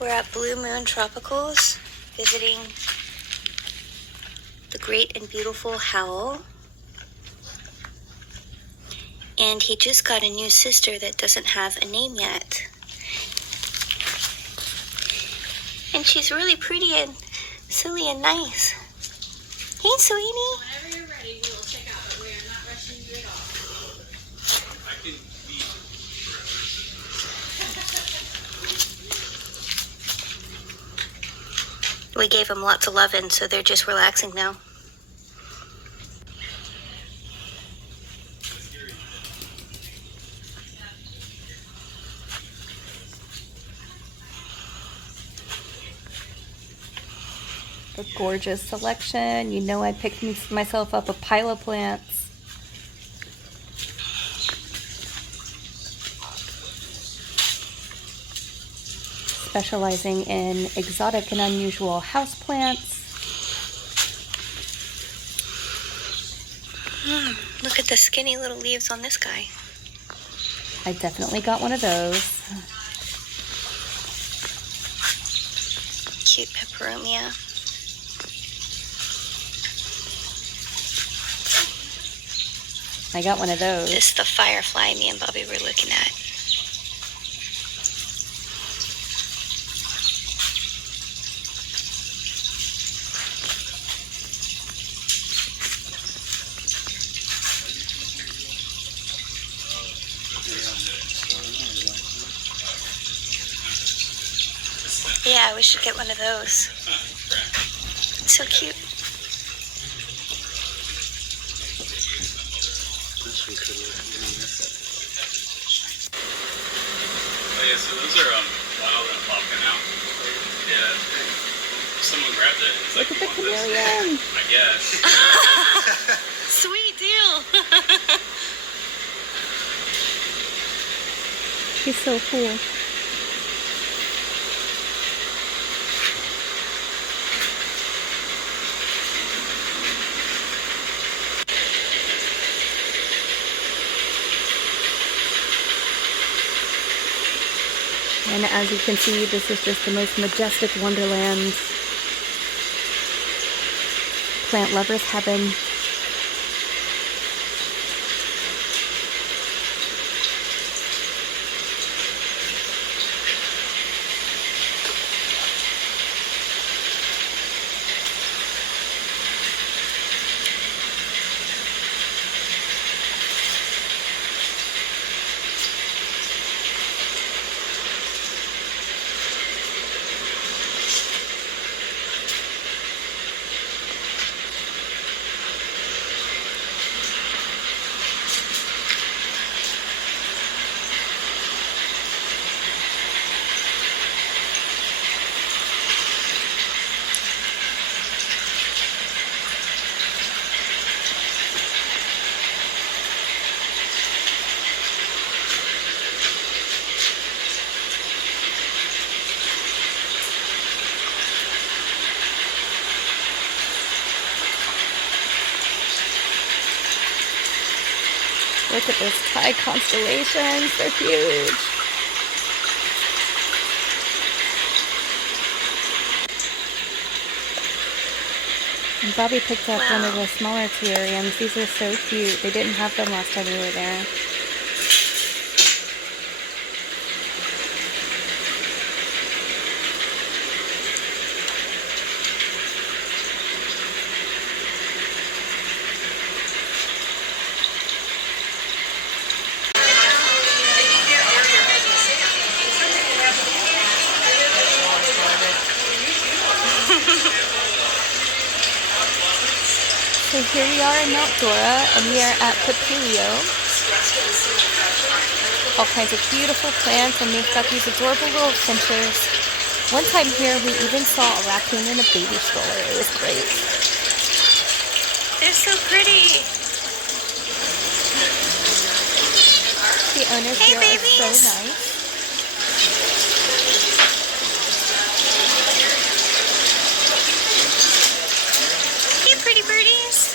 We're at Blue Moon Tropicals, visiting the great and beautiful Howl. And he just got a new sister that doesn't have a name yet. And she's really pretty and silly and nice. Hey, sweetie. Whenever you're ready, we will check out, but we are not rushing you at all. I can eat forever. We gave them lots of loving, so they're just relaxing now. A gorgeous selection. You know I picked myself up a pile of plants. Specializing in exotic and unusual houseplants. Look at the skinny little leaves on this guy. I definitely got one of those. Cute peperomia. I got one of those. This is the firefly me and Bobby were looking at. Yeah, we should get one of those. It's so cute. Oh yeah, so those are wild and popping out. Yeah. Someone grabbed it. It's like, look at the chameleon. I guess. Sweet deal. He's so cool. And as you can see, this is just the most majestic wonderland. Plant lovers heaven. Look at those Thai constellations, they're huge. And Bobby picked up one of the smaller terrariums. These are so cute. They didn't have them last time we were there. So here we are in Mount Dora, and we are at Papilio. All kinds of beautiful plants, and they've got these adorable little finches. One time here, we even saw a raccoon in a baby stroller. It was great. They're so pretty. The owners Hey, here babies. are so nice. Hey, pretty birdies.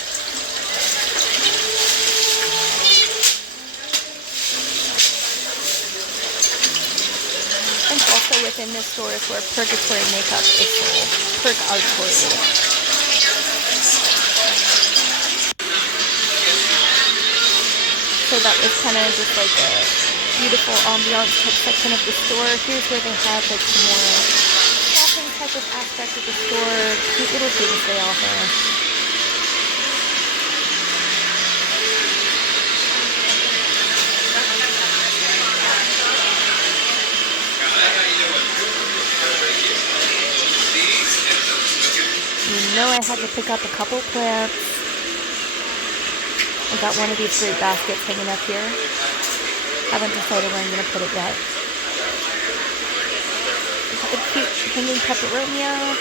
And also within this store is where Purgatory makeup is sold. Purgatory. So that was kind of just like a beautiful ambiance type section of the store. Here's where they have like some more shopping type of aspect of the store. Cute little things they all have. You know I had to pick up a couple plants. I got one of these great baskets hanging up here. Haven't decided where I'm going to put it yet. Look at the cute hanging peperonia.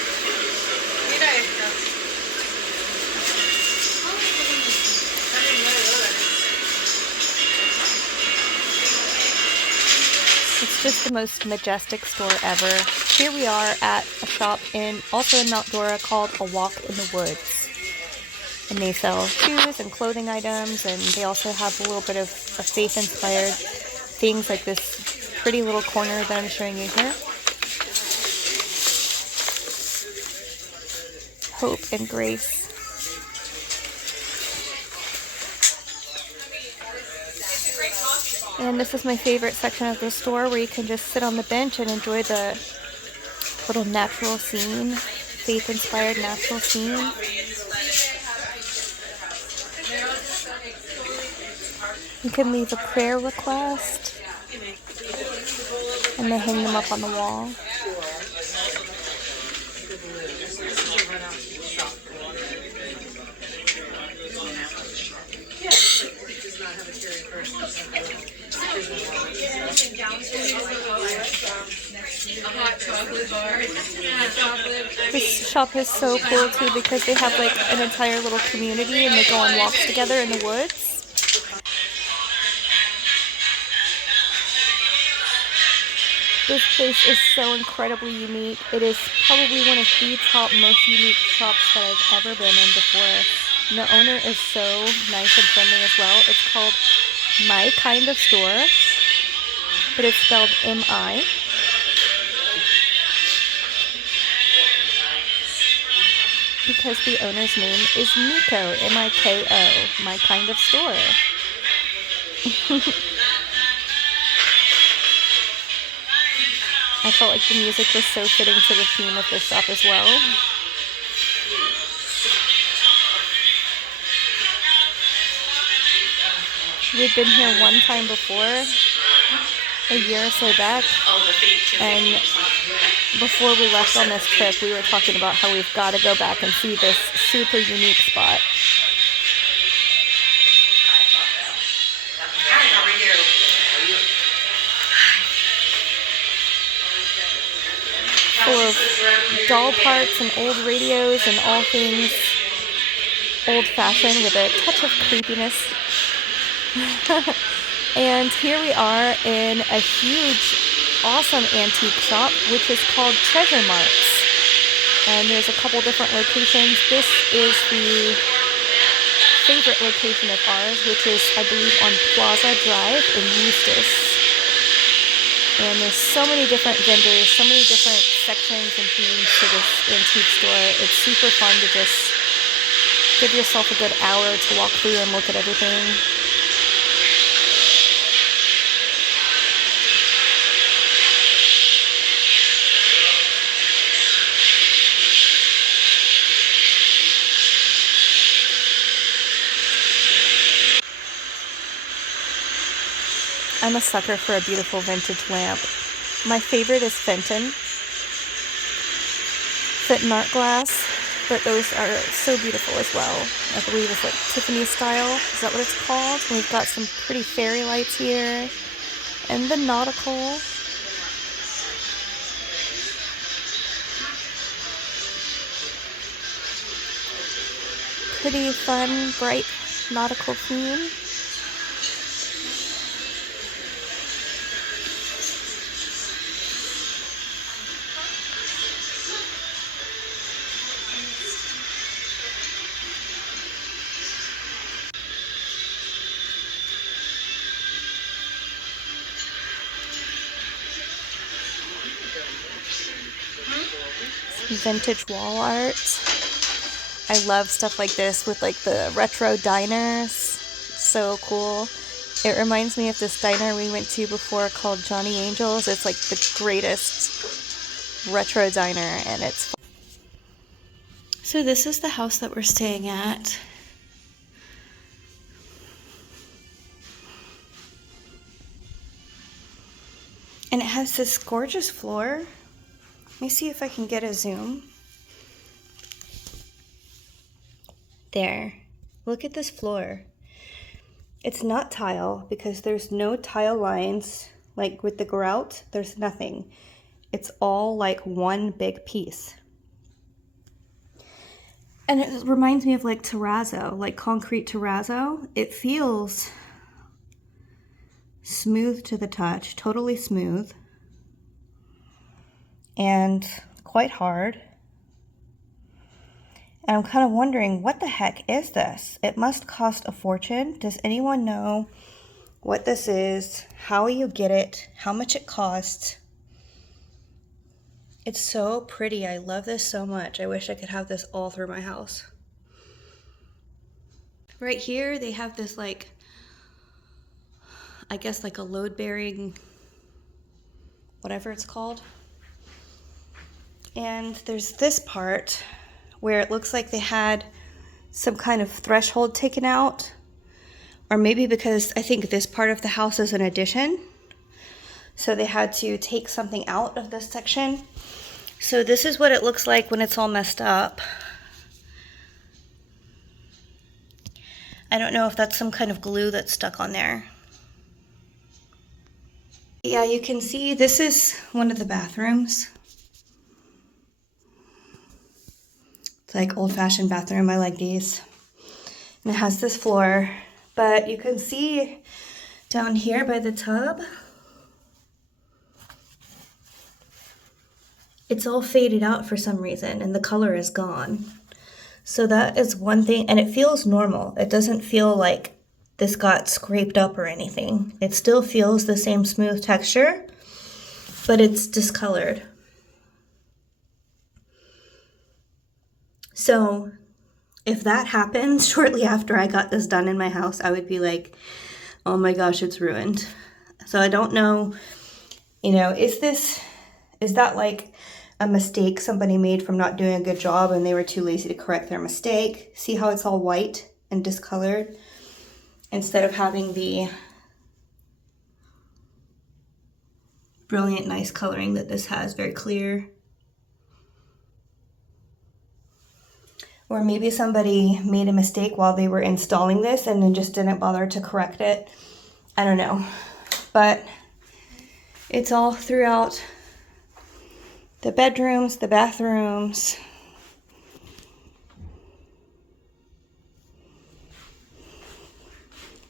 It's just the most majestic store ever. Here we are at a shop also in Mount Dora called A Walk in the Woods. And they sell shoes and clothing items, and they also have a little bit of faith-inspired things like this pretty little corner that I'm showing you here. Hope and grace. And this is my favorite section of the store where you can just sit on the bench and enjoy the little natural scene, faith-inspired natural scene. You can leave a prayer request, and they hang them up on the wall. This shop is so cool too because they have like an entire little community and they go on walks together in the woods. This place is so incredibly unique. It is probably one of the top most unique shops that I've ever been in before. And the owner is so nice and friendly as well. It's called My Kind of Store, but it's spelled M-I. Because the owner's name is Miko, M-I-K-O, My Kind of Store. I felt like the music was so fitting to the theme of this shop as well. We'd been here one time before, a year or so back, and before we left on this trip, we were talking about how we've got to go back and see this super unique spot. Full of doll parts and old radios and all things old-fashioned with a touch of creepiness. And here we are in a huge, awesome antique shop, which is called Treasure Marts. And there's a couple different locations. This is the favorite location of ours, which is, I believe, on Plaza Drive in Eustis. And there's so many different vendors, so many different sections and themes to this antique store. It's super fun to just give yourself a good hour to walk through and look at everything. I'm a sucker for a beautiful vintage lamp. My favorite is Fenton art glass, but those are so beautiful as well. I believe it's like Tiffany style. Is that what it's called? And we've got some pretty fairy lights here. And the nautical. Pretty fun, bright nautical theme. Vintage wall art. I love stuff like this with like the retro diners. So cool. It reminds me of this diner we went to before called Johnny Angel's. It's like the greatest retro diner, and it's fun. So this is the house that we're staying at. And it has this gorgeous floor. Let me see if I can get a zoom. There. Look at this floor. It's not tile because there's no tile lines. Like with the grout, there's nothing. It's all like one big piece. And it reminds me of like terrazzo, like concrete terrazzo. It feels smooth to the touch, totally smooth. And quite hard. And I'm kind of wondering, what the heck is this? It must cost a fortune. Does anyone know what this is? How you get it? How much it costs? It's so pretty. I love this so much. I wish I could have this all through my house. Right here, they have this like, I guess like a load bearing, whatever it's called. And there's this part where it looks like they had some kind of threshold taken out, or maybe because I think this part of the house is an addition, so they had to take something out of this section. So this is what it looks like when it's all messed up. I don't know if that's some kind of glue that's stuck on there. Yeah, you can see this is one of the bathrooms. It's like old-fashioned bathroom. I like these. And it has this floor, but you can see down here by the tub, it's all faded out for some reason and the color is gone. So that is one thing, and it feels normal. It doesn't feel like this got scraped up or anything. It still feels the same smooth texture, but it's discolored. So if that happened shortly after I got this done in my house, I would be like, oh my gosh, it's ruined. So I don't know, you know, is that like a mistake somebody made from not doing a good job and they were too lazy to correct their mistake? See how it's all white and discolored instead of having the brilliant, nice coloring that this has, very clear. Or maybe somebody made a mistake while they were installing this and then just didn't bother to correct it. I don't know. But it's all throughout the bedrooms, the bathrooms.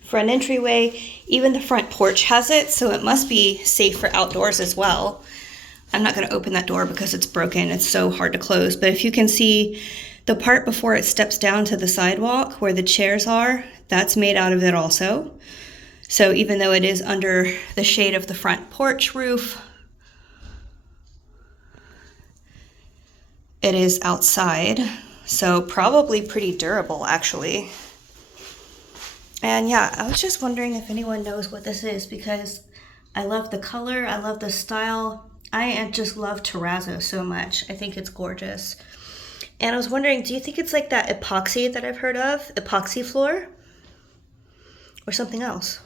Front entryway, even the front porch has it, so it must be safe for outdoors as well. I'm not going to open that door because it's broken. It's so hard to close. But if you can see the part before it steps down to the sidewalk where the chairs are, that's made out of it also. So even though it is under the shade of the front porch roof, it is outside. So probably pretty durable, actually. And yeah, I was just wondering if anyone knows what this is, because I love the color, I love the style. I just love terrazzo so much. I think it's gorgeous. And I was wondering, do you think it's like that epoxy that I've heard of? Epoxy floor? Or something else?